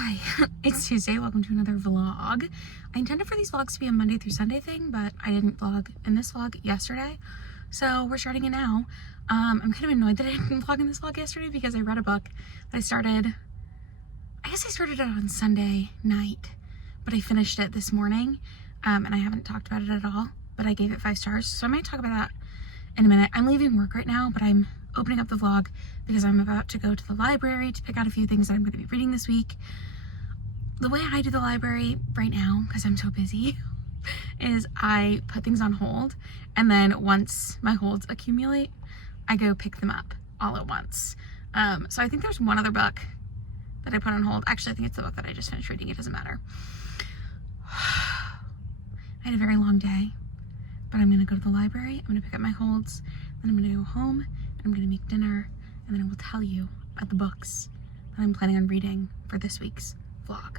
Hi, it's Tuesday. Welcome to another vlog. I intended for these vlogs to be a Monday through Sunday thing, but I didn't vlog in this vlog yesterday, so we're starting it now. I'm kind of annoyed that I didn't vlog in this vlog yesterday because I read a book that I started it on Sunday night, but I finished it this morning, and I haven't talked about it at all, but I gave it 5 stars, so I might talk about that in a minute. I'm leaving work right now, but I'm opening up the vlog because I'm about to go to the library to pick out a few things that I'm going to be reading this week. The way I do the library right now, because I'm so busy, is I put things on hold, and then once my holds accumulate, I go pick them up all at once. So I think there's one other book that I put on hold. Actually, I think it's the book that I just finished reading. It doesn't matter. I had a very long day, but I'm going to go to the library, I'm going to pick up my holds, then I'm going to go home, and I'm going to make dinner, and then I will tell you about the books that I'm planning on reading for this week's vlog.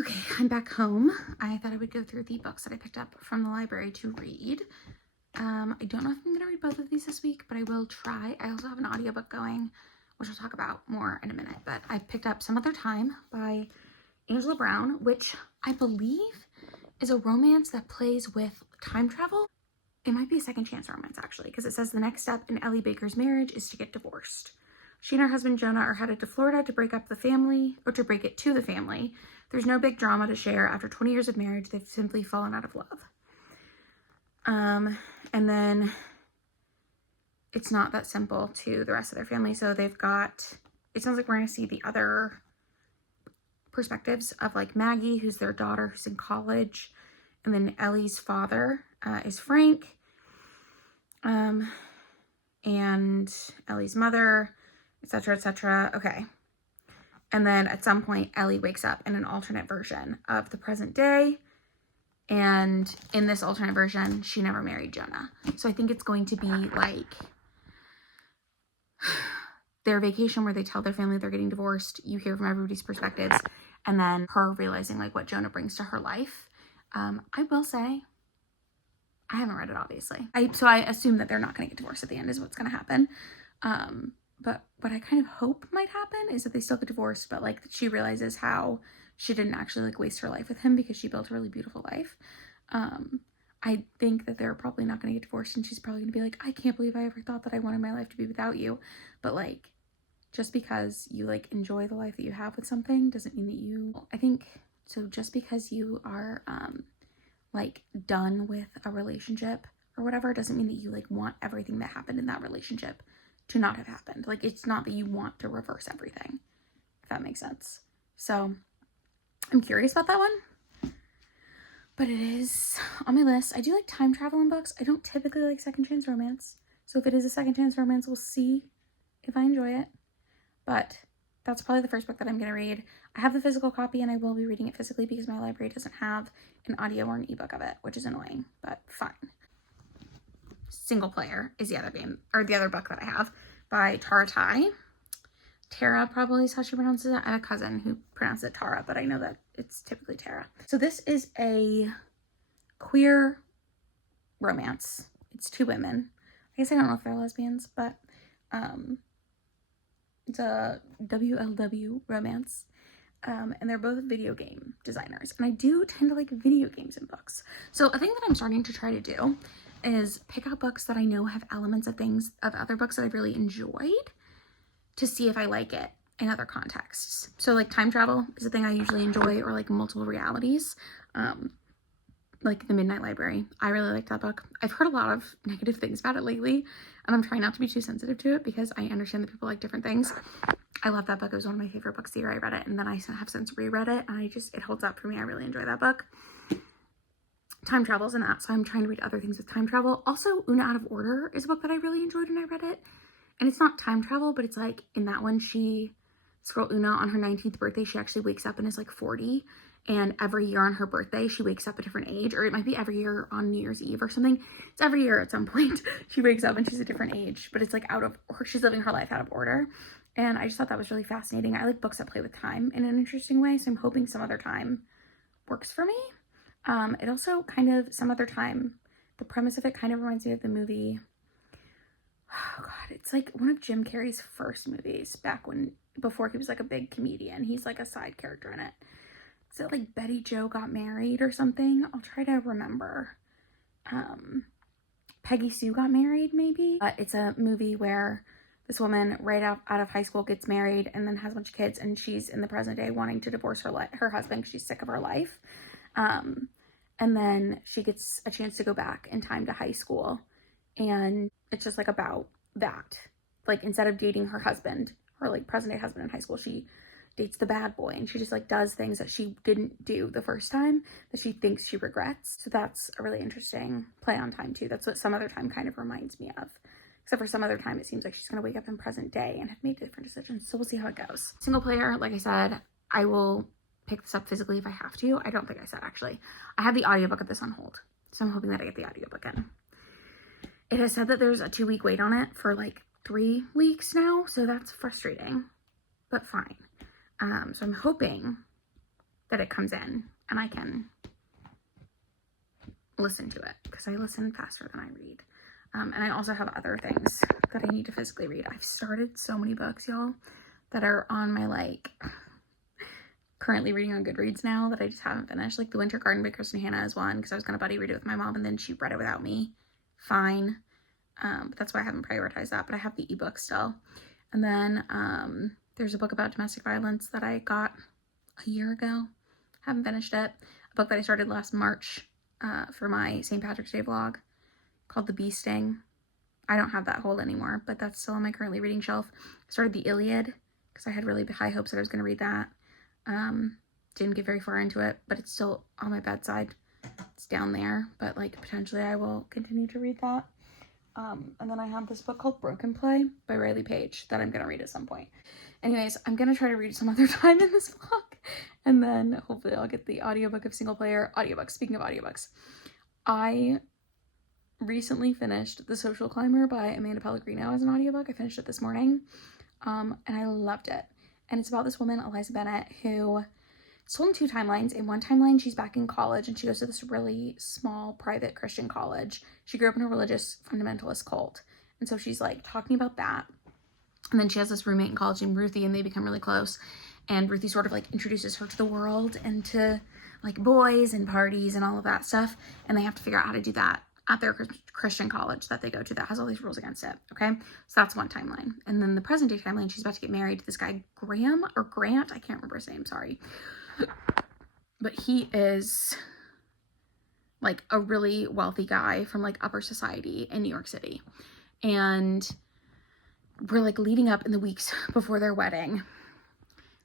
Okay, I'm back home. I thought I would go through the books that I picked up from the library to read. I don't know if I'm going to read both of these this week, but I will try. I also have an audiobook going, which I'll talk about more in a minute, but I picked up Some Other Time by Angela Brown, which I believe is a romance that plays with time travel. It might be a second chance romance, actually, because it says the next step in Ellie Baker's marriage is to get divorced. She and her husband Jonah are headed to Florida to break up the family, or to break it to the family. There's no big drama to share. After 20 years of marriage, they've simply fallen out of love. And then it's not that simple to the rest of their family. So they've got, it sounds like we're going to see the other perspectives of like Maggie, who's their daughter, who's in college. And then Ellie's father is Frank. And Ellie's mother, etc., etc. Okay. And then at some point, Ellie wakes up in an alternate version of the present day. And in this alternate version, she never married Jonah. So I think it's going to be like their vacation where they tell their family they're getting divorced. You hear from everybody's perspectives. And then her realizing like what Jonah brings to her life. I will say, I haven't read it, obviously. So I assume that they're not going to get divorced at the end is what's going to happen. But what I kind of hope might happen is that they still get divorced, but like she realizes how she didn't actually like waste her life with him because she built a really beautiful life. I think that they're probably not going to get divorced, and she's probably going to be like, I can't believe I ever thought that I wanted my life to be without you. But like, just because you like enjoy the life that you have with something doesn't mean that you, I think, so just because you are like done with a relationship or whatever doesn't mean that you like want everything that happened in that relationship to not have happened. Like, it's not that you want to reverse everything, if that makes sense. So I'm curious about that one, but it is on my list. I do like time travel in books. I don't typically like second chance romance, so if it is a second chance romance, we'll see if I enjoy it. But that's probably the first book that I'm going to read. I have the physical copy, and I will be reading it physically because my library doesn't have an audio or an ebook of it, which is annoying, but fine. Single Player is the other game, or the other book that I have, by Tara Tai. Tara probably is how she pronounces it. I have a cousin who pronounces it Tara, but I know that it's typically Tara. So this is a queer romance. It's 2 women. I guess I don't know if they're lesbians, but it's a WLW romance. And they're both video game designers. And I do tend to like video games in books. So a thing that I'm starting to try to do is pick out books that I know have elements of things of other books that I've really enjoyed to see if I like it in other contexts. So like time travel is a thing I usually enjoy, or like multiple realities. Like The Midnight Library. I really like that book. I've heard a lot of negative things about it lately, and I'm trying not to be too sensitive to it because I understand that people like different things. I love that book. It was one of my favorite books the year I read it, and then I have since reread it, and it holds up for me. I really enjoy that book. Time travel's in that, so I'm trying to read other things with time travel. Also, Una Out of Order is a book that I really enjoyed when I read it, and it's not time travel, but it's like in that one, this girl Una, on her 19th birthday, she actually wakes up and is like 40, and every year on her birthday she wakes up a different age, or it might be every year on New Year's Eve or something. It's every year at some point she wakes up and she's a different age, but it's like she's living her life out of order. And I just thought that was really fascinating. I like books that play with time in an interesting way, so I'm hoping Some Other Time works for me. It also kind of, Some Other Time, the premise of it kind of reminds me of the movie, oh god, it's like one of Jim Carrey's first movies back when before he was like a big comedian. He's like a side character in it. Is it like Betty Joe Got Married or something? I'll try to remember. Peggy Sue Got Married, maybe. It's a movie where this woman right out of high school gets married and then has a bunch of kids, and she's in the present day wanting to divorce her husband because she's sick of her life. And then she gets a chance to go back in time to high school, and it's just like about that. Like, instead of dating her husband, her like present day husband in high school, she dates the bad boy, and she just like does things that she didn't do the first time that she thinks she regrets. So that's a really interesting play on time too. That's what Some Other Time kind of reminds me of. Except for Some Other Time, it seems like she's going to wake up in present day and have made different decisions. So we'll see how it goes. Single player, like I said, I will pick this up physically if I have to. I don't think I said, actually. I have the audiobook of this on hold, so I'm hoping that I get the audiobook in. It has said that there's a 2-week wait on it for like 3 weeks now, so that's frustrating, but fine. So I'm hoping that it comes in and I can listen to it, because I listen faster than I read. And I also have other things that I need to physically read. I've started so many books, y'all, that are on my like currently reading on Goodreads now that I just haven't finished. Like The Winter Garden by Kristen Hanna is one, because I was going to buddy read it with my mom and then she read it without me. Fine. But that's why I haven't prioritized that, but I have the ebook still. And then there's a book about domestic violence that I got a year ago. Haven't finished it. A book that I started last March for my St. Patrick's Day vlog called The Bee Sting. I don't have that hold anymore, but that's still on my currently reading shelf. I started the Iliad because I had really high hopes that I was going to read that. Didn't get very far into it, but it's still on my bedside. It's down there, but like potentially I will continue to read that. And then I have this book called Broken Play by Riley Page that I'm going to read at some point. Anyways, I'm going to try to read Some Other Time in this vlog, and then hopefully I'll get the audiobook of Single Player. Audiobooks. Speaking of audiobooks, I recently finished The Social Climber by Amanda Pellegrino as an audiobook. I finished it this morning, and I loved it. And it's about this woman, Eliza Bennett, who it's told in 2 timelines. In one timeline, she's back in college and she goes to this really small private Christian college. She grew up in a religious fundamentalist cult, and so she's like talking about that. And then she has this roommate in college named Ruthie, and they become really close. And Ruthie sort of like introduces her to the world and to like boys and parties and all of that stuff. And they have to figure out how to do that at their Christian college that they go to that has all these rules against it. Okay, so that's one timeline. And then the present day timeline, she's about to get married to this guy Graham or Grant, I can't remember his name, sorry, but he is like a really wealthy guy from like upper society in New York City. And we're like leading up in the weeks before their wedding,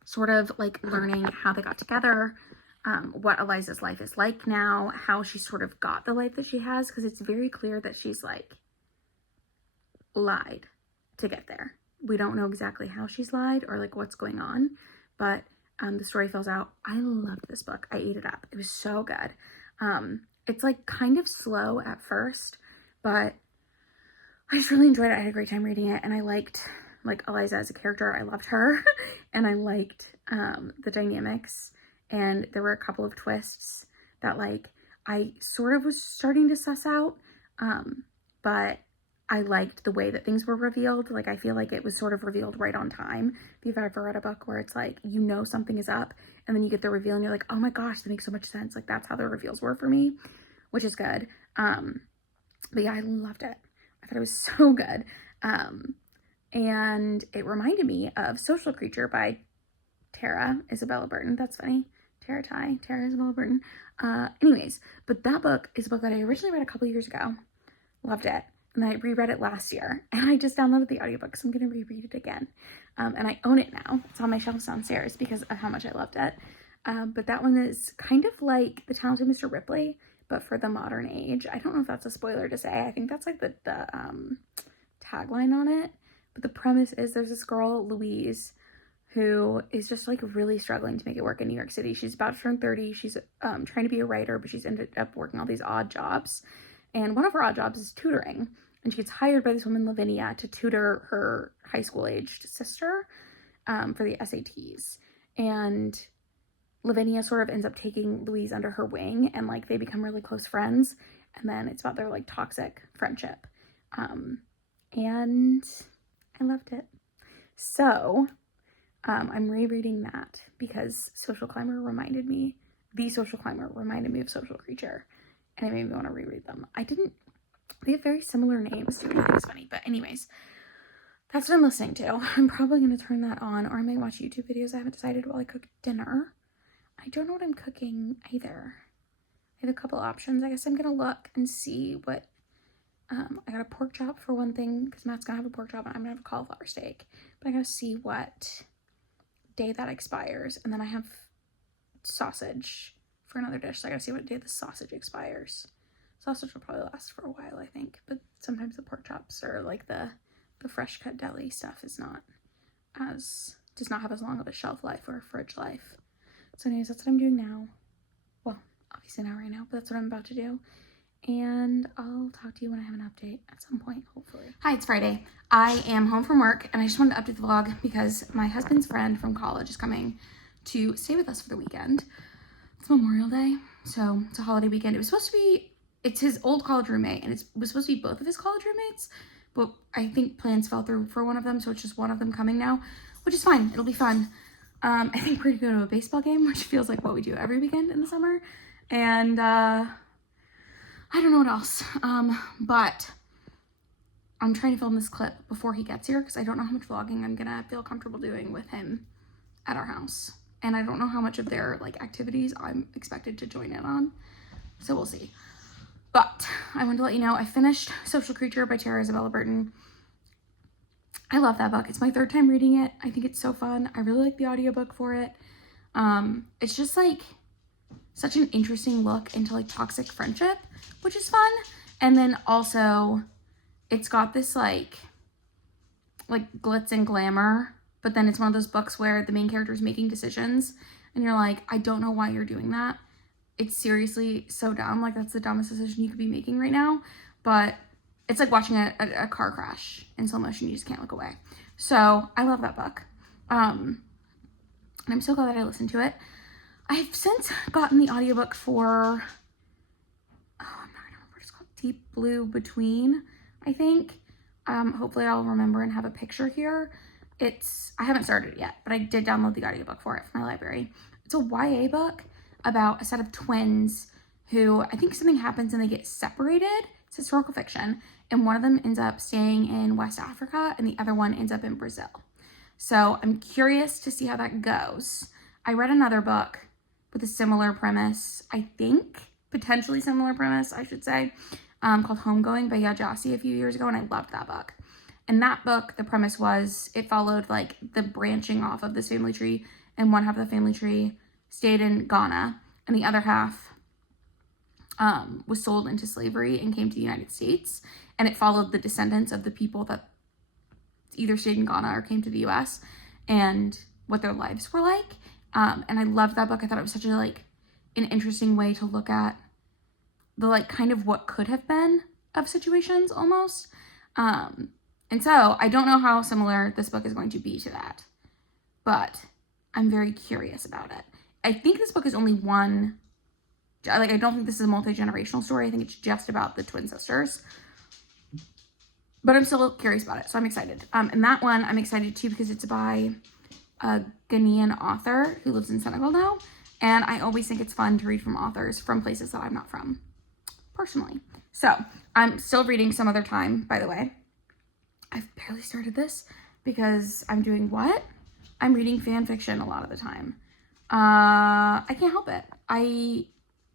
sort of like learning how they got together, what Eliza's life is like now, how she sort of got the life that she has, because it's very clear that she's like lied to get there. We don't know exactly how she's lied or like what's going on, but the story fills out. I loved this book. I ate it up. It was so good. It's like kind of slow at first, but I just really enjoyed it. I had a great time reading it, and I liked like Eliza as a character. I loved her and I liked the dynamics. And there were a couple of twists that like I sort of was starting to suss out, but I liked the way that things were revealed. Like I feel like it was sort of revealed right on time. If you've ever read a book where it's like, you know, something is up and then you get the reveal and you're like, oh my gosh, that makes so much sense. Like that's how the reveals were for me, which is good. But yeah, I loved it. I thought it was so good. And it reminded me of Social Creature by Tara Isabella Burton. That's funny. Tara Isabella Burton. Anyways, but that book is a book that I originally read a couple years ago. Loved it. And I reread it last year. And I just downloaded the audiobook, so I'm going to reread it again. And I own it now. It's on my shelves downstairs because of how much I loved it. But that one is kind of like The Talented Mr. Ripley, but for the modern age. I don't know if that's a spoiler to say. I think that's like the tagline on it. But the premise is there's this girl, Louise, who is just like really struggling to make it work in New York City. She's about to turn 30. She's trying to be a writer, but she's ended up working all these odd jobs. And one of her odd jobs is tutoring. And she gets hired by this woman, Lavinia, to tutor her high school aged sister for the SATs. And Lavinia sort of ends up taking Louise under her wing, and like they become really close friends. And then it's about their like toxic friendship. And I loved it. So I'm rereading that because The Social Climber reminded me of Social Creature, and it made me want to reread them. They have very similar names too, which I think is funny. But anyways, that's what I'm listening to. I'm probably going to turn that on, or I might watch YouTube videos. I haven't decided while I cook dinner. I don't know what I'm cooking either. I have a couple options. I guess I'm going to look and see what, I got a pork chop for one thing, because Matt's going to have a pork chop, and I'm going to have a cauliflower steak. But I got to see what day that expires. And then I have sausage for another dish, so I got to see what day the sausage expires. Sausage will probably last for a while, I think. But sometimes the pork chops or like the fresh cut deli stuff does not have as long of a shelf life or a fridge life. So anyways, that's what I'm doing now. Well, obviously not right now, but that's what I'm about to do. And I'll talk to you when I have an update at some point, hopefully. Hi, it's Friday. I am home from work, and I just wanted to update the vlog because my husband's friend from college is coming to stay with us for the weekend. It's Memorial Day, so it's a holiday weekend. It's his old college roommate, and it was supposed to be both of his college roommates, but I think plans fell through for one of them, so it's just one of them coming now, which is fine. It'll be fun. I think we're gonna go to a baseball game, which feels like what we do every weekend in the summer, and I don't know what else, but I'm trying to film this clip before he gets here because I don't know how much vlogging I'm gonna feel comfortable doing with him at our house, and I don't know how much of their like activities I'm expected to join in on, so we'll see. But I wanted to let you know I finished Social Creature by Tara Isabella Burton. I love that book. It's my third time reading it. I think it's so fun. I really like the audiobook for it. It's just like such an interesting look into like toxic friendship, which is fun. And then also it's got this like glitz and glamour, but then it's one of those books where the main character is making decisions and you're like, I don't know why you're doing that. It's seriously so dumb. Like, that's the dumbest decision you could be making right now. But it's like watching a car crash in slow motion. You just can't look away. So I love that book. And I'm so glad that I listened to it. I've since gotten the audiobook for, I'm not gonna remember what it's called, Deep Blue Between, I think. Hopefully I'll remember and have a picture here. I haven't started it yet, but I did download the audiobook for it from my library. It's a YA book about a set of twins who, I think something happens and they get separated. It's historical fiction. And one of them ends up staying in West Africa and the other one ends up in Brazil. So I'm curious to see how that goes. I read another book with a similar premise, I think, potentially similar premise, I should say, called Homegoing by Yaa Gyasi a few years ago, and I loved that book. In that book, the premise was it followed like the branching off of this family tree, and one half of the family tree stayed in Ghana, and the other half was sold into slavery and came to the United States. And it followed the descendants of the people that either stayed in Ghana or came to the US and what their lives were like. And I loved that book. I thought it was such an interesting way to look at the like kind of what could have been of situations almost. And so I don't know how similar this book is going to be to that, but I'm very curious about it. I think this book is only one, I don't think this is a multi-generational story. I think it's just about the twin sisters, but I'm still curious about it, so I'm excited. And that one I'm excited too because it's by a Ghanaian author who lives in Senegal now, and I always think it's fun to read from authors from places that I'm not from, personally. So I'm still reading Some Other Time, by the way. I've barely started this because I'm doing what? I'm reading fan fiction a lot of the time. I can't help it. I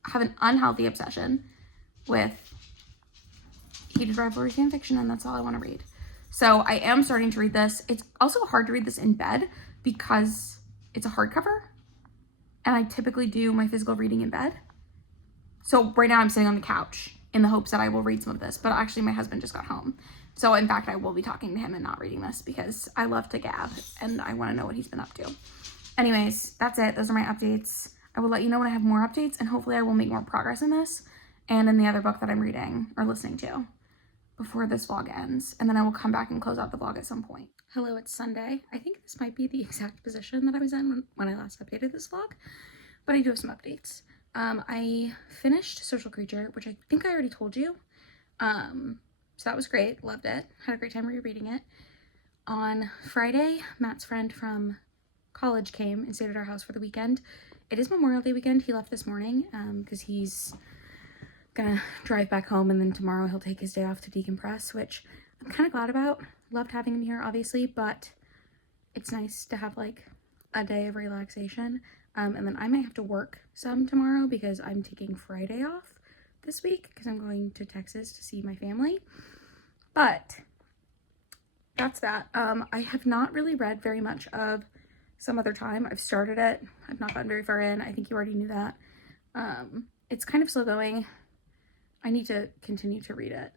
have an unhealthy obsession with heated rivalry fan fiction, and that's all I want to read. So I am starting to read this. It's also hard to read this in bed because it's a hardcover, and I typically do my physical reading in bed. So right now I'm sitting on the couch in the hopes that I will read some of this, but actually my husband just got home. So in fact, I will be talking to him and not reading this because I love to gab and I want to know what he's been up to. Anyways, that's it. Those are my updates. I will let you know when I have more updates, and hopefully I will make more progress in this and in the other book that I'm reading or listening to before this vlog ends. And then I will come back and close out the vlog at some point. Hello, it's Sunday. I think this might be the exact position that I was in when I last updated this vlog, but I do have some updates. I finished Social Creature, which I think I already told you. So that was great. Loved it. Had a great time rereading it. On Friday, Matt's friend from college came and stayed at our house for the weekend. It is Memorial Day weekend. He left this morning because he's gonna drive back home, and then tomorrow he'll take his day off to decompress, which I'm kind of glad about. Loved having him here, obviously, but it's nice to have like a day of relaxation. And then I might have to work some tomorrow because I'm taking Friday off this week because I'm going to Texas to see my family. But that's that. I have not really read very much of Some Other Time. I've started it. I've not gotten very far in. I think you already knew that. It's kind of slow going. I need to continue to read it.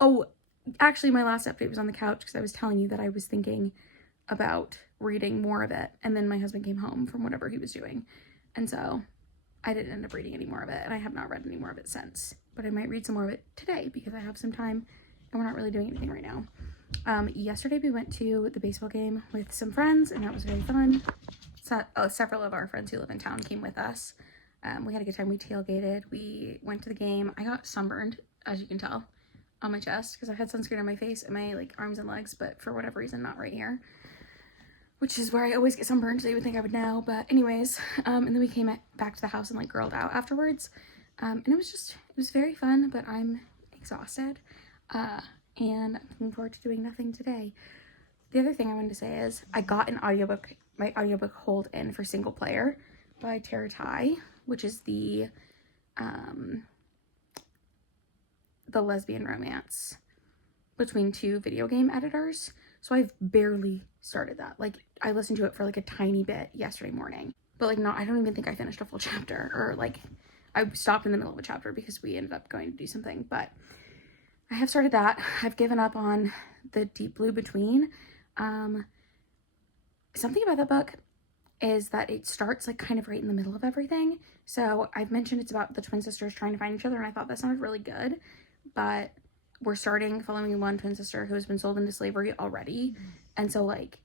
Oh, actually, my last update was on the couch because I was telling you that I was thinking about reading more of it, and then my husband came home from whatever he was doing, and so I didn't end up reading any more of it, and I have not read any more of it since, but I might read some more of it today because I have some time and we're not really doing anything right now. Yesterday we went to the baseball game with some friends, and that was very fun. So, several of our friends who live in town came with us. We had a good time. We tailgated, we went to the game. I got sunburned, as you can tell, on my chest because I had sunscreen on my face and my like arms and legs, but for whatever reason not right here, which is where I always get sunburned, so you would think I would know. But anyways, and then we came back to the house and like girled out afterwards, and it was very fun, but I'm exhausted, and I'm looking forward to doing nothing today. The other thing I wanted to say is I got my audiobook Hold In for Single Player by Tara Tai, which is the lesbian romance between two video game editors. So I've barely started that. Like, I listened to it for like a tiny bit yesterday morning, but like I don't even think I finished a full chapter, or like I stopped in the middle of a chapter because we ended up going to do something. But I have started that. I've given up on the Deep Blue Between. Something about that book is that it starts like kind of right in the middle of everything. So I've mentioned it's about the twin sisters trying to find each other, and I thought that sounded really good, but we're following one twin sister who has been sold into slavery already. And so like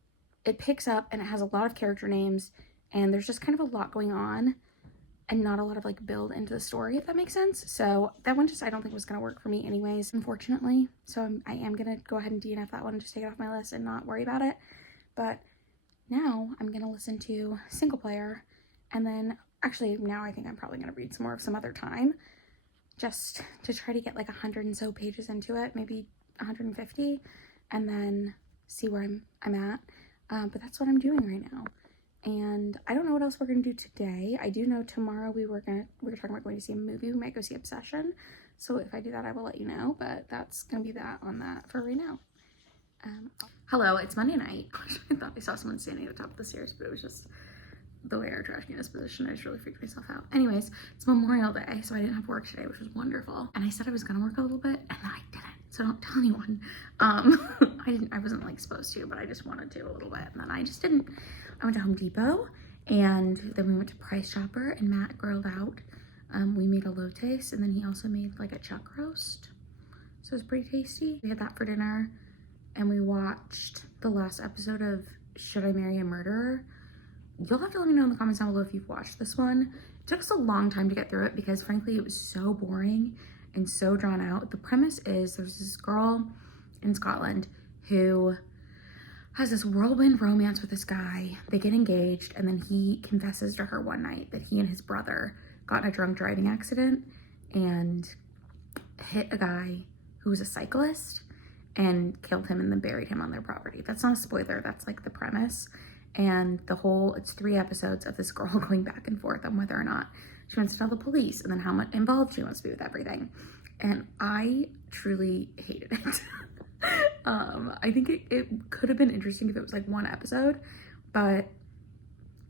it picks up and it has a lot of character names, and there's just kind of a lot going on and not a lot of like build into the story, if that makes sense. So that one I don't think was gonna work for me anyways, unfortunately. So I am gonna go ahead and DNF that one and just take it off my list and not worry about it. But now I'm gonna listen to Single Player, and then actually now I think I'm probably gonna read some more of Some Other Time, just to try to get like 100 and so pages into it, maybe 150, and then see where I'm at. But that's what I'm doing right now. And I don't know what else we're gonna do today. I do know tomorrow we were talking about going to see a movie. We might go see Obsession. So if I do that, I will let you know, but that's gonna be that on that for right now. Hello, it's Monday night. I thought I saw someone standing at the top of the stairs, but it was just the way our trash can is positioned. I just really freaked myself out. Anyways, it's Memorial Day, so I didn't have work today, which was wonderful. And I said I was gonna work a little bit, and then I didn't. So don't tell anyone. I wasn't like supposed to, but I just wanted to a little bit, and then I just didn't. I went to Home Depot, and then we went to Price Chopper, and Matt grilled out. We made a elotes, and then he also made like a chuck roast. So it was pretty tasty. We had that for dinner, and we watched the last episode of Should I Marry a Murderer? You'll have to let me know in the comments down below if you've watched this one. It took us a long time to get through it because frankly it was so boring and so drawn out. The premise is there's this girl in Scotland who has this whirlwind romance with this guy. They get engaged, and then he confesses to her one night that he and his brother got in a drunk driving accident and hit a guy who was a cyclist and killed him and then buried him on their property. That's not a spoiler, that's like the premise. And it's 3 episodes of this girl going back and forth on whether or not she wants to tell the police, and then how much involved she wants to be with everything. And I truly hated it. I think it could have been interesting if it was like 1 episode, but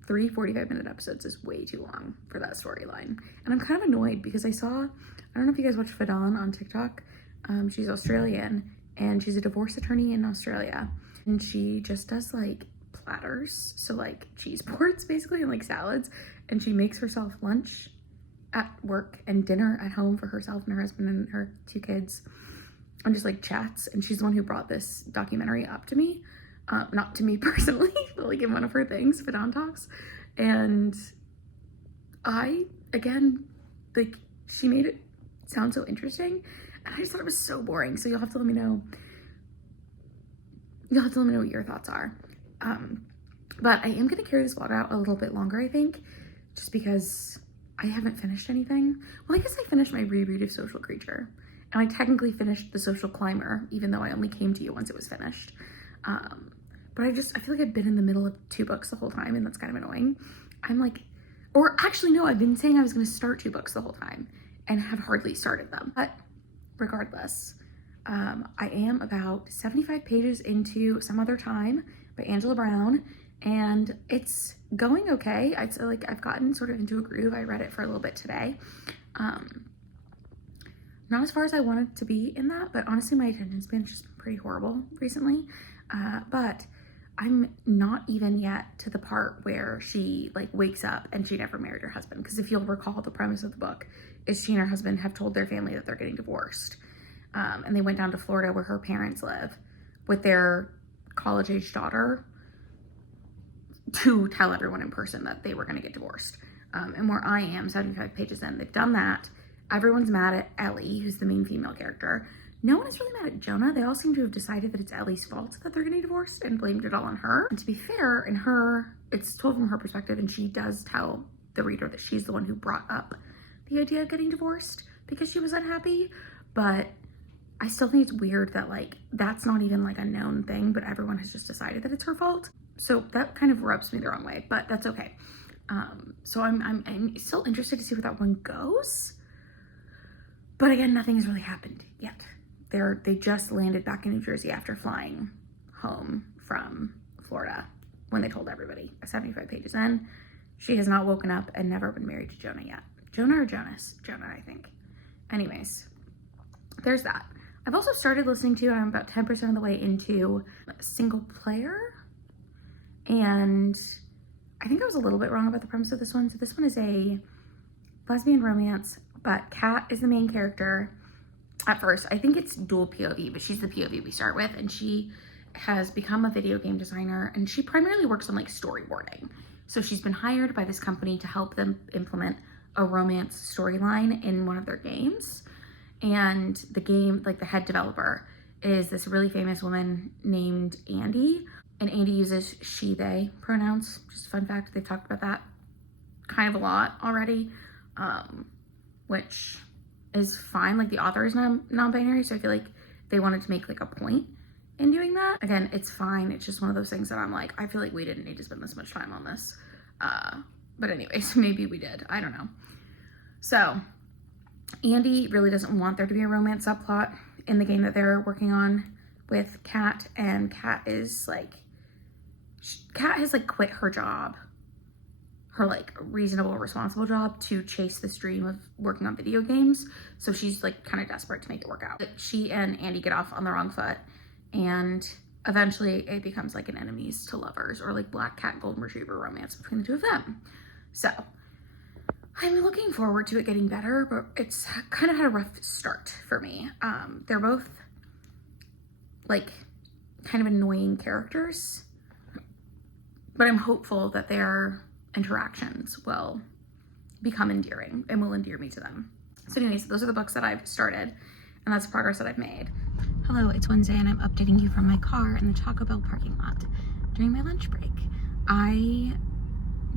3 45-minute episodes is way too long for that storyline. And I'm kind of annoyed because I don't know if you guys watch Fadon on TikTok. She's Australian, and she's a divorce attorney in Australia, and she just does like platters, so like cheese boards basically, and like salads, and she makes herself lunch at work and dinner at home for herself and her husband and her 2 kids, and just like chats. And she's the one who brought this documentary up to me, not to me personally, but like in one of her things, Fadon Talks. And she made it sound so interesting, and I just thought it was so boring. So you'll have to let me know what your thoughts are. But I am going to carry this vlog out a little bit longer, I think, just because I haven't finished anything. Well, I guess I finished my reread of Social Creature, and I technically finished The Social Climber, even though I only came to you once it was finished. But I feel like I've been in the middle of 2 books the whole time, and that's kind of annoying. I'm like, or actually no, I've been saying I was going to start 2 books the whole time and have hardly started them. But regardless, I am about 75 pages into Some Other Time by Angela Brown, and it's going okay. I'd say like I've gotten sort of into a groove. I read it for a little bit today. Not as far as I wanted to be in that, but honestly my attention span's just been pretty horrible recently. But I'm not even yet to the part where she like wakes up and she never married her husband. Because if you'll recall, the premise of the book is she and her husband have told their family that they're getting divorced. And they went down to Florida where her parents live with their college-age daughter to tell everyone in person that they were going to get divorced. And where I am, 75 pages in, they've done that. Everyone's mad at Ellie, who's the main female character. No one is really mad at Jonah. They all seem to have decided that it's Ellie's fault that they're getting divorced and blamed it all on her. And to be fair, it's told from her perspective, and she does tell the reader that she's the one who brought up the idea of getting divorced because she was unhappy. But I still think it's weird that like that's not even like a known thing, but everyone has just decided that it's her fault. So that kind of rubs me the wrong way, but that's okay. So I'm still interested to see where that one goes. But again, nothing has really happened yet. They just landed back in New Jersey after flying home from Florida when they told everybody. 75 pages in, she has not woken up and never been married to Jonah yet. Jonah or Jonas? Jonah, I think. Anyways, there's that. I've also started listening to, and I'm about 10% of the way into, Single Player. And I think I was a little bit wrong about the premise of this one. So this one is a lesbian romance, but Kat is the main character. At first, I think it's dual POV, but she's the POV we start with, and she has become a video game designer, and she primarily works on like storyboarding. So she's been hired by this company to help them implement a romance storyline in one of their games. And the game, like the head developer, is this really famous woman named Andy. And Andy uses she, they pronouns. Just a fun fact, they've talked about that kind of a lot already, which is fine. Like the author is non-binary, so I feel like they wanted to make like a point in doing that. Again, it's fine. It's just one of those things that I'm like, I feel like we didn't need to spend this much time on this. But anyways, maybe we did. I don't know. So Andy really doesn't want there to be a romance subplot in the game that they're working on with Kat, and Kat is like, Kat has like quit her job, her like reasonable, responsible job, to chase this dream of working on video games. So she's like kind of desperate to make it work out. But she and Andy get off on the wrong foot, and eventually it becomes like an enemies to lovers, or like black cat golden retriever romance between the two of them. So I'm looking forward to it getting better, but it's kind of had a rough start for me. They're both like kind of annoying characters, but I'm hopeful that their interactions will become endearing and will endear me to them. So anyways, those are the books that I've started, and that's the progress that I've made. Hello, it's Wednesday, and I'm updating you from my car in the Taco Bell parking lot during my lunch break. I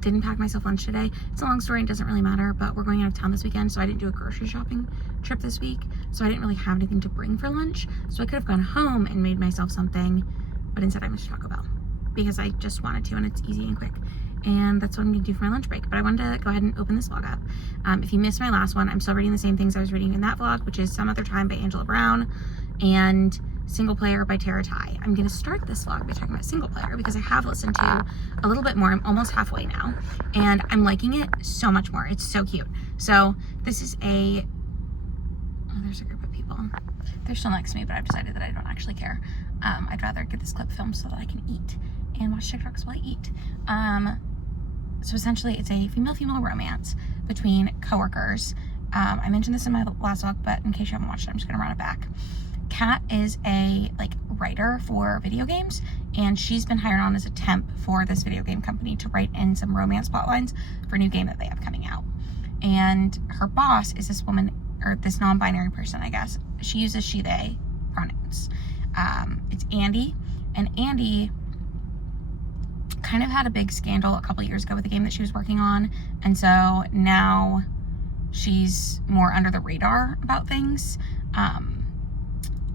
didn't pack myself lunch today. It's a long story and doesn't really matter, but we're going out of town this weekend, so I didn't do a grocery shopping trip this week, so I didn't really have anything to bring for lunch. So I could have gone home and made myself something, but instead I went to Taco Bell because I just wanted to, and it's easy and quick. And that's what I'm gonna do for my lunch break. But I wanted to go ahead and open this vlog up. If you missed my last one, I'm still reading the same things I was reading in that vlog, which is Some Other Time by Angela Brown and Single Player by Tara Tai. I'm gonna start this vlog by talking about Single Player because I have listened to a little bit more. I'm almost halfway now, and I'm liking it so much more. It's so cute. So this is oh, there's a group of people. They're still next to me, but I've decided that I don't actually care. I'd rather get this clip filmed so that I can eat and watch TikToks while I eat. So essentially it's a female-female romance between coworkers. I mentioned this in my last vlog, but in case you haven't watched it, I'm just gonna run it back. Kat is a like writer for video games, and she's been hired on as a temp for this video game company to write in some romance plotlines for a new game that they have coming out. And her boss is this woman, or this non-binary person, I guess. She uses she, they pronouns. It's Andy, and Andy kind of had a big scandal a couple years ago with the game that she was working on, and so now she's more under the radar about things.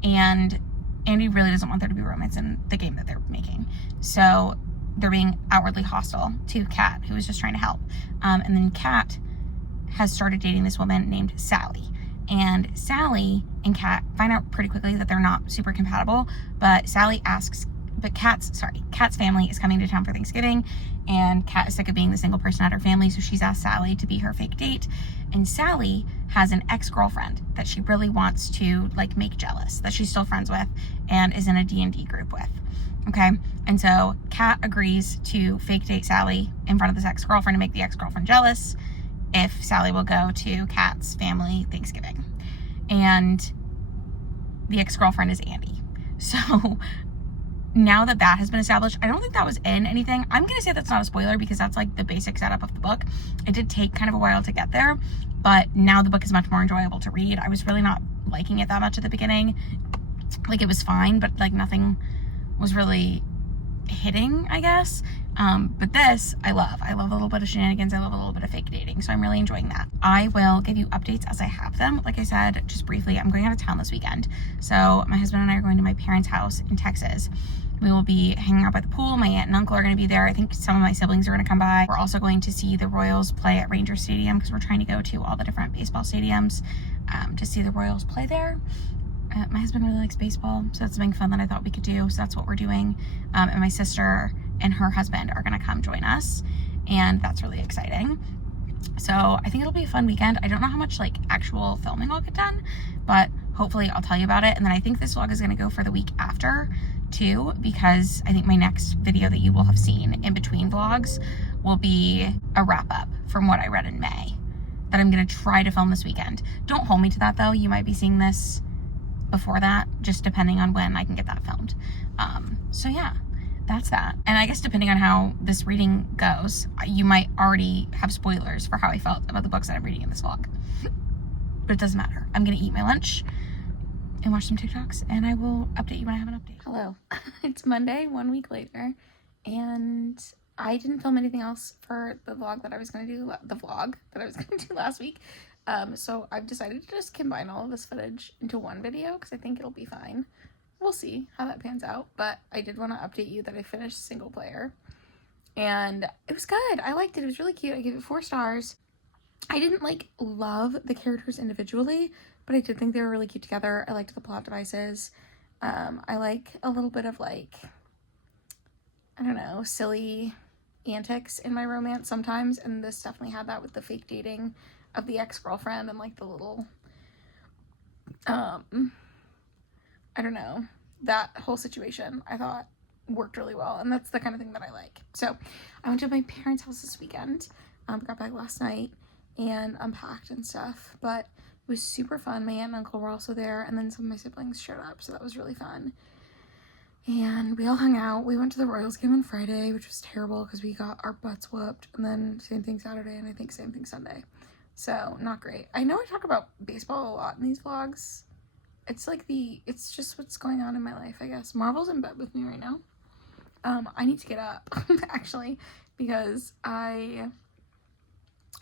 And Andy really doesn't want there to be romance in the game that they're making. So they're being outwardly hostile to Kat, who is just trying to help. And then Kat has started dating this woman named Sally. And Sally and Kat find out pretty quickly that they're not super compatible, but Kat's family is coming to town for Thanksgiving, and Kat is sick of being the single person at her family, so she's asked Sally to be her fake date. And Sally has an ex-girlfriend that she really wants to like make jealous, that she's still friends with and is in a D&D group with. Okay, and so Kat agrees to fake date Sally in front of this ex-girlfriend to make the ex-girlfriend jealous if Sally will go to Kat's family Thanksgiving. And the ex-girlfriend is Andy. So now that has been established, I don't think that was in anything. I'm going to say that's not a spoiler because that's like the basic setup of the book. It did take kind of a while to get there, but now the book is much more enjoyable to read. I was really not liking it that much at the beginning. Like, it was fine, but like nothing was really hitting, I guess. But this, I love. I love a little bit of shenanigans. I love a little bit of fake dating. So I'm really enjoying that. I will give you updates as I have them. Like I said, just briefly, I'm going out of town this weekend. So my husband and I are going to my parents' house in Texas. We will be hanging out by the pool. My aunt and uncle are going to be there. I think some of my siblings are going to come by. We're also going to see the Royals play at Ranger Stadium because we're trying to go to all the different baseball stadiums to see the Royals play there. My husband really likes baseball, so that's something fun that I thought we could do. So that's what we're doing. And my sister and her husband are going to come join us, and that's really exciting. So I think it'll be a fun weekend. I don't know how much like actual filming I'll get done, but hopefully I'll tell you about it. And then I think this vlog is going to go for the week after too, because I think my next video that you will have seen in between vlogs will be a wrap up from what I read in May that I'm going to try to film this weekend. Don't hold me to that though. You might be seeing this before that, just depending on when I can get that filmed. So yeah, that's that. And I guess depending on how this reading goes, you might already have spoilers for how I felt about the books that I'm reading in this vlog. But it doesn't matter. I'm gonna eat my lunch and watch some TikToks, and I will update you when I have an update. Hello. It's Monday, 1 week later, and I didn't film anything else for the vlog that I was gonna do, last week. So I've decided to just combine all of this footage into one video because I think it'll be fine. We'll see how that pans out, but I did want to update you that I finished single player, and it was good. I liked it. It was really cute. I gave it 4 stars. I didn't like love the characters individually, but I did think they were really cute together. I liked the plot devices. I like a little bit of like, I don't know, silly antics in my romance sometimes, and this definitely had that with the fake dating of the ex-girlfriend and like the little I don't know, that whole situation I thought worked really well, and that's the kind of thing that I like. So I went to my parents' house this weekend, got back last night and unpacked and stuff, but it was super fun. My aunt and uncle were also there, and then some of my siblings showed up, so that was really fun. And we all hung out. We went to the Royals game on Friday, which was terrible because we got our butts whooped, and then same thing Saturday, and I think same thing Sunday. So not great. I know I talk about baseball a lot in these vlogs. It's like it's just what's going on in my life, I guess. Marvel's in bed with me right now. I need to get up actually, because I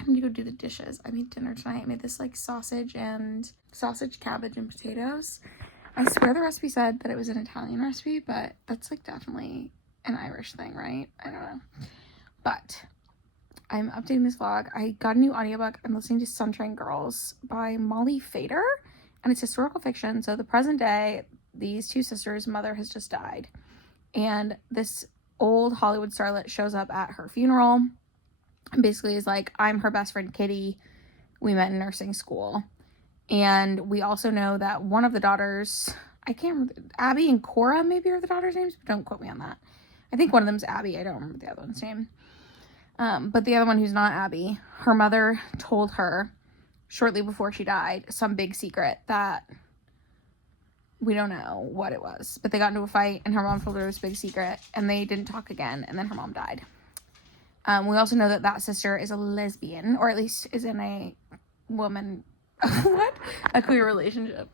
need to go do the dishes. I made dinner tonight. I made this like sausage, cabbage, and potatoes. I swear the recipe said that it was an Italian recipe, but that's like definitely an Irish thing, right? I don't know. But I'm updating this vlog. I got a new audiobook. I'm listening to Sunshine Girls by Molly Fader, and it's historical fiction. So the present day, these 2 sisters' mother has just died, and this old Hollywood starlet shows up at her funeral and basically is like, I'm her best friend Kitty. We met in nursing school. And we also know that one of the daughters, I can't remember, Abby and Cora maybe are the daughters' names, but don't quote me on that. I think one of them's Abby. I don't remember the other one's name. But the other one, who's not Abby, her mother told her shortly before she died some big secret that we don't know what it was. But they got into a fight, and her mom told her it was a big secret, and they didn't talk again, and then her mom died. We also know that sister is a lesbian, or at least is in a woman... what? A queer relationship.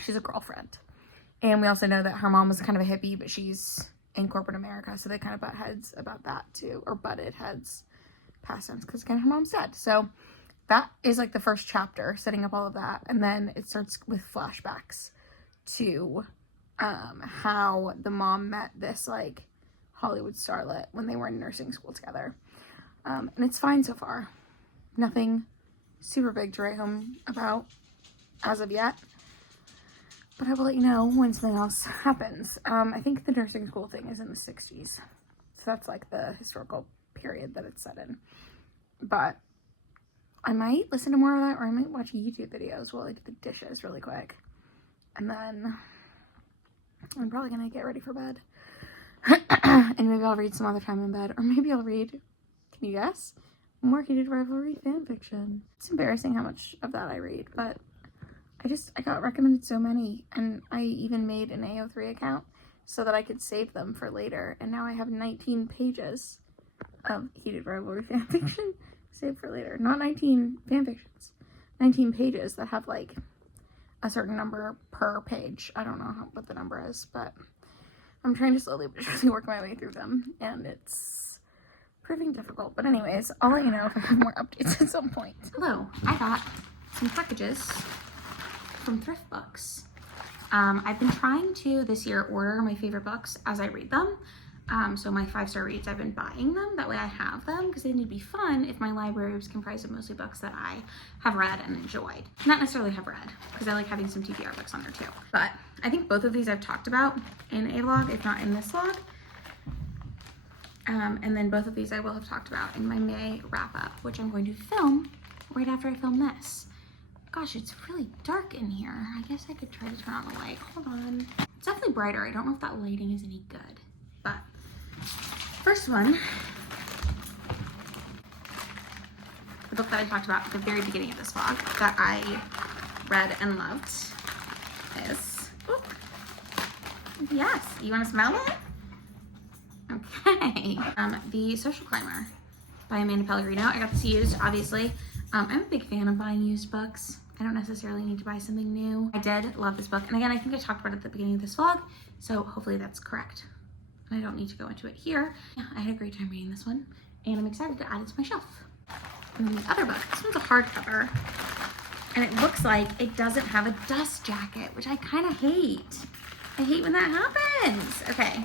She's a girlfriend. And we also know that her mom was kind of a hippie, but she's in corporate America. So they kind of butt heads about that too, or butted heads, past tense, because again, her mom's dead. So that is like the first chapter, setting up all of that. And then it starts with flashbacks to how the mom met this like Hollywood starlet when they were in nursing school together. And it's fine so far. Nothing super big to write home about as of yet. But I will let you know when something else happens. I think the nursing school thing is in the 60s. So that's like the historical period that it's set in. But I might listen to more of that, or I might watch YouTube videos while I do the dishes really quick. And then I'm probably gonna get ready for bed. And maybe I'll read some other time in bed. Or maybe I'll read, can you guess? More Heated Rivalry fan fiction. It's embarrassing how much of that I read, but I got recommended so many, and I even made an AO3 account so that I could save them for later, and now I have 19 pages of Heated Rivalry fanfiction saved for later. Not 19 fanfictions, 19 pages that have like a certain number per page. I don't know what the number is, but I'm trying to slowly but surely work my way through them, and it's proving difficult. But anyways, I'll let you know if I have more updates at some point. Hello, I got some packages from Thrift Books. I've been trying to this year order my favorite books as I read them. So my 5-star reads, I've been buying them. That way I have them, because they need to be fun if my library was comprised of mostly books that I have read and enjoyed. Not necessarily have read, because I like having some TBR books on there too. But I think both of these I've talked about in a vlog, if not in this vlog. And then both of these I will have talked about in my May wrap up, which I'm going to film right after I film this. Gosh, it's really dark in here. I guess I could try to turn on the light. Hold on. It's definitely brighter. I don't know if that lighting is any good. But first one, the book that I talked about at the very beginning of this vlog that I read and loved is, oh, yes, you want to smell it? Okay. The Social Climber by Amanda Pellegrino. I got this used, obviously. I'm a big fan of buying used books. I don't necessarily need to buy something new. I did love this book. And again, I think I talked about it at the beginning of this vlog, so hopefully that's correct. I don't need to go into it here. Yeah, I had a great time reading this one, and I'm excited to add it to my shelf. And then the other book, this one's a hardcover, and it looks like it doesn't have a dust jacket, which I kind of hate. I hate when that happens. Okay,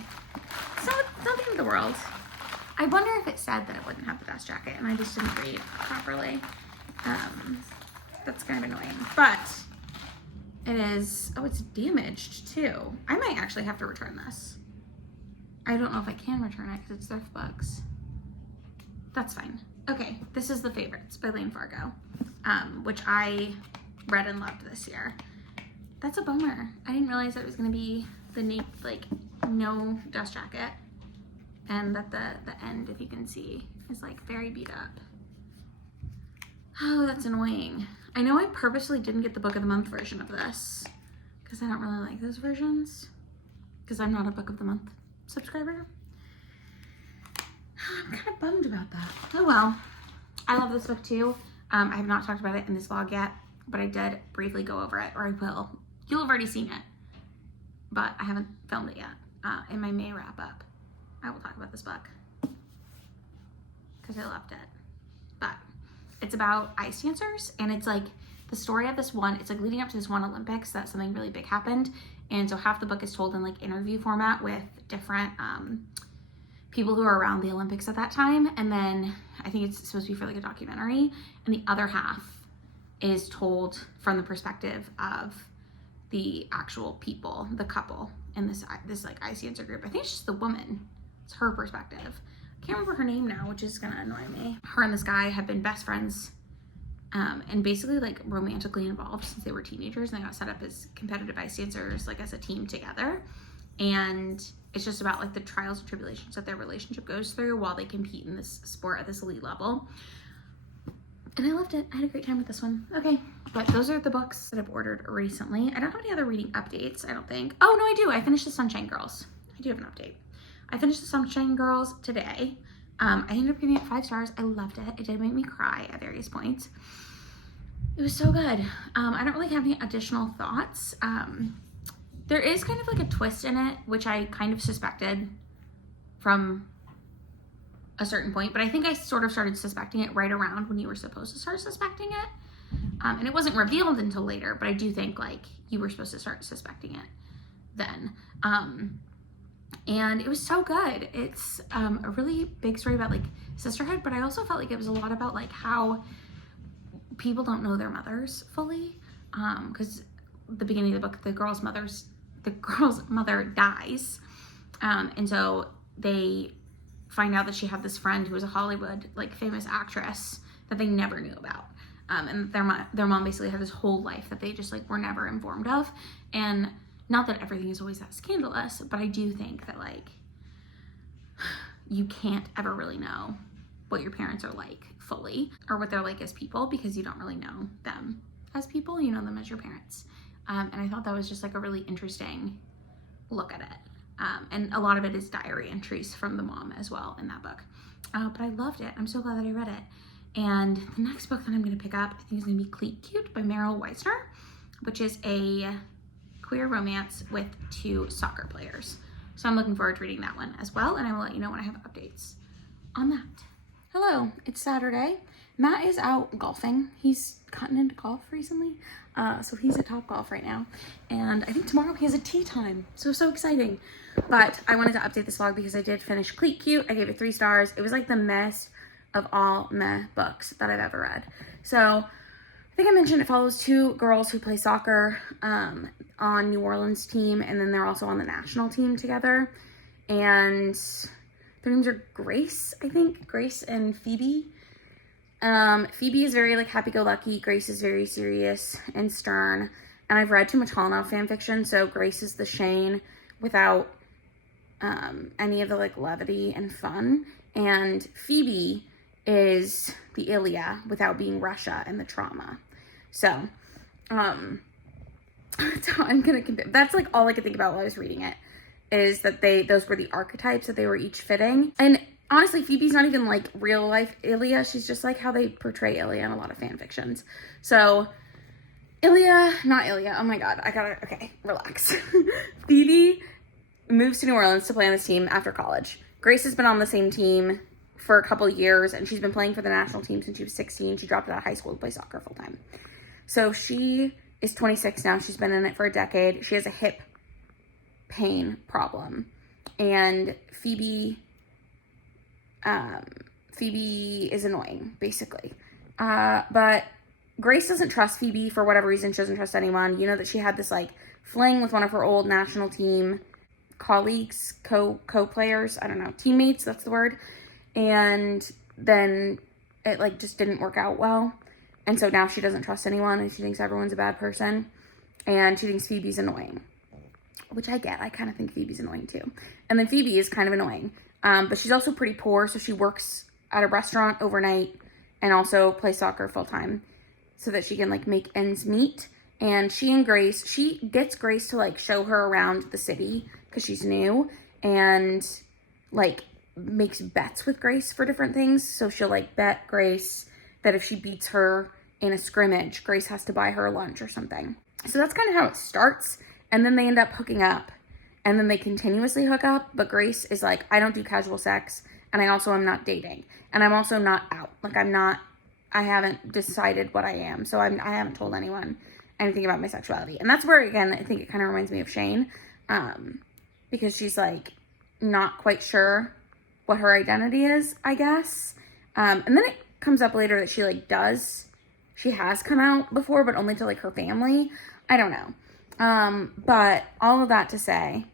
it's not the end of the world. I wonder if it said that it wouldn't have the dust jacket, and I just didn't read properly. That's kind of annoying, but it is, oh, it's damaged too. I might actually have to return this. I don't know if I can return it because it's Thrift Books. That's fine. Okay, this is The Favorites by Lane Fargo, which I read and loved this year. That's a bummer. I didn't realize that it was going to be the like no dust jacket, and that the end, if you can see, is like very beat up. Oh, that's annoying. I know I purposely didn't get the Book of the Month version of this because I don't really like those versions, because I'm not a Book of the Month subscriber. I'm kind of bummed about that. Oh well. I love this book too. I have not talked about it in this vlog yet, but I did briefly go over it, or I will. You'll have already seen it, but I haven't filmed it yet. In my May wrap up, I will talk about this book because I loved it. But it's about ice dancers, and it's like the story of this one, it's like leading up to this one Olympics that something really big happened. And so half the book is told in like interview format with different people who are around the Olympics at that time. And then I think it's supposed to be for like a documentary. And the other half is told from the perspective of the actual people, the couple in this like ice dancer group. I think it's just the woman. It's her perspective. I can't remember her name now, which is gonna annoy me. Her and this guy have been best friends and basically like romantically involved since they were teenagers, and they got set up as competitive ice dancers, like as a team together. And it's just about like the trials and tribulations that their relationship goes through while they compete in this sport at this elite level. And I loved it. I had a great time with this one. Okay, but those are the books that I've ordered recently. I don't have any other reading updates, I don't think. Oh no, I do. I finished The Sunshine Girls. I do have an update. I finished The Sunshine Girls today. I ended up giving it 5 stars. I loved it. It did make me cry at various points. It was so good. I don't really have any additional thoughts. There is kind of like a twist in it, which I kind of suspected from a certain point, but I think I sort of started suspecting it right around when you were supposed to start suspecting it. And it wasn't revealed until later, but I do think like you were supposed to start suspecting it then. And it was so good. It's a really big story about like sisterhood, but I also felt like it was a lot about like how people don't know their mothers fully. Because the beginning of the book, the girl's mother dies. And so they find out that she had this friend who was a Hollywood like famous actress that they never knew about. And their mom basically had this whole life that they just like were never informed of. And not that everything is always that scandalous, but I do think that like you can't ever really know what your parents are like fully or what they're like as people because you don't really know them as people, you know them as your parents. And I thought that was just like a really interesting look at it. And a lot of it is diary entries from the mom as well in that book. But I loved it. I'm so glad that I read it. And the next book that I'm going to pick up, I think is going to be Cleat Cute by Meryl Weisner, which is a queer romance with 2 soccer players. So I'm looking forward to reading that one as well, and I will let you know when I have updates on that. Hello, it's Saturday. Matt is out golfing. He's gotten into golf recently, so he's at Topgolf right now. And I think tomorrow he has a tea time, so exciting. But I wanted to update this vlog because I did finish Cleat Cute. I gave it 3 stars. It was like the mess of all meh books that I've ever read. So I think I mentioned it follows 2 girls who play soccer on New Orleans team, and then they're also on the national team together. And their names are Grace, I think. Grace and Phoebe. Phoebe is very like happy-go-lucky. Grace is very serious and stern. And I've read too much Hall & Oates fan fiction, so Grace is the Shane without any of the like levity and fun. And Phoebe is the Ilya without being Russia and the trauma. So, that's like all I could think about while I was reading it, is that those were the archetypes that they were each fitting. And honestly, Phoebe's not even like real life Ilya. She's just like how they portray Ilya in a lot of fan fictions. So not Ilya. Oh my God. Okay, relax. Phoebe moves to New Orleans to play on this team after college. Grace has been on the same team for a couple years, and she's been playing for the national team since she was 16. She dropped out of high school to play soccer full time. So she is 26 now. She's been in it for a decade. She has a hip pain problem. And Phoebe is annoying, basically. But Grace doesn't trust Phoebe for whatever reason. She doesn't trust anyone. You know that she had this like fling with one of her old national team colleagues, co-players, I don't know, teammates, that's the word. And then it like just didn't work out well. And so now she doesn't trust anyone and she thinks everyone's a bad person. And she thinks Phoebe's annoying, which I get. I kind of think Phoebe's annoying too. And then Phoebe is kind of annoying. But she's also pretty poor. So she works at a restaurant overnight and also plays soccer full time so that she can like make ends meet. And she gets Grace to like show her around the city because she's new, and like makes bets with Grace for different things. So she'll like bet Grace that if she beats her in a scrimmage, Grace has to buy her lunch or something. So that's kind of how it starts. And then they end up hooking up, and then they continuously hook up. But Grace is like, I don't do casual sex, and I also am not dating, and I'm also not out. Like I haven't decided what I am. So I haven't told anyone anything about my sexuality. And that's where, again, I think it kind of reminds me of Shane. Because she's like not quite sure what her identity is, I guess. And then it comes up later that she has come out before, but only to like her family. I don't know. But all of that to say,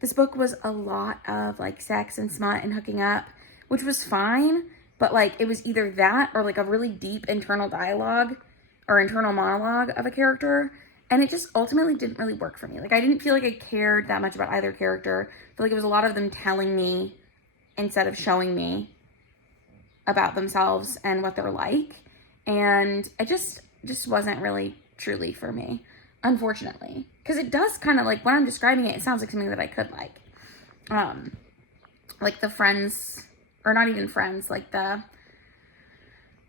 this book was a lot of like sex and smut and hooking up, which was fine. But like it was either that or like a really deep internal dialogue or internal monologue of a character. And it just ultimately didn't really work for me. Like I didn't feel like I cared that much about either character. I feel like it was a lot of them telling me instead of showing me about themselves and what they're like. And it just wasn't really truly for me, unfortunately. Because it does kind of like, when I'm describing it, it sounds like something that I could like. Like the friends, or not even friends, like the,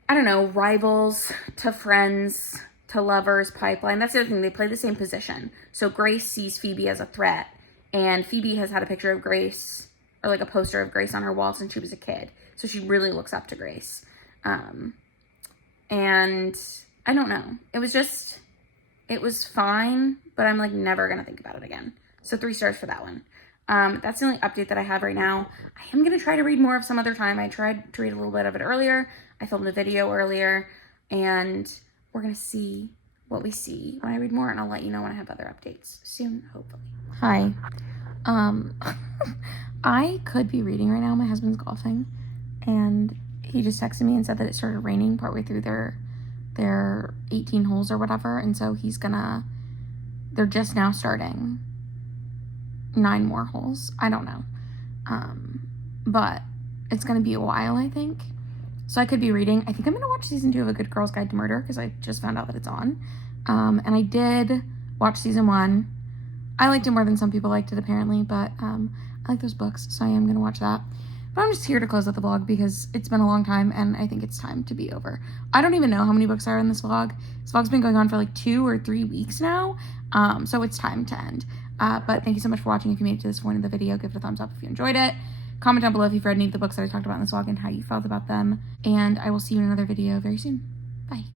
I don't know, rivals to friends to lovers pipeline. That's the other thing. They play the same position. So Grace sees Phoebe as a threat, and Phoebe has had a picture of Grace, or like a poster of Grace on her wall since she was a kid. So she really looks up to Grace. And I don't know. It was fine, but I'm like never gonna think about it again. So 3 stars for that one. That's the only update that I have right now. I am gonna try to read more of some other time. I tried to read a little bit of it earlier. I filmed a video earlier, and we're gonna see what we see when I read more, and I'll let you know when I have other updates soon, hopefully. Hi. I could be reading right now. My husband's golfing, and he just texted me and said that it started raining partway through their 18 holes or whatever, and so they're just now starting 9 more holes. I don't know. But it's gonna be a while, I think. So I could be reading. I think I'm gonna watch season 2 of A Good Girl's Guide to Murder because I just found out that it's on. And I did watch season 1. I liked it more than some people liked it, apparently, but I like those books, so I am gonna watch that. But I'm just here to close out the vlog because it's been a long time and I think it's time to be over. I don't even know how many books are in this vlog. This vlog's been going on for like 2 or 3 weeks now, so it's time to end. But thank you so much for watching. If you made it to this point in the video, give it a thumbs up if you enjoyed it. Comment down below if you've read any of the books that I talked about in this vlog and how you felt about them. And I will see you in another video very soon. Bye.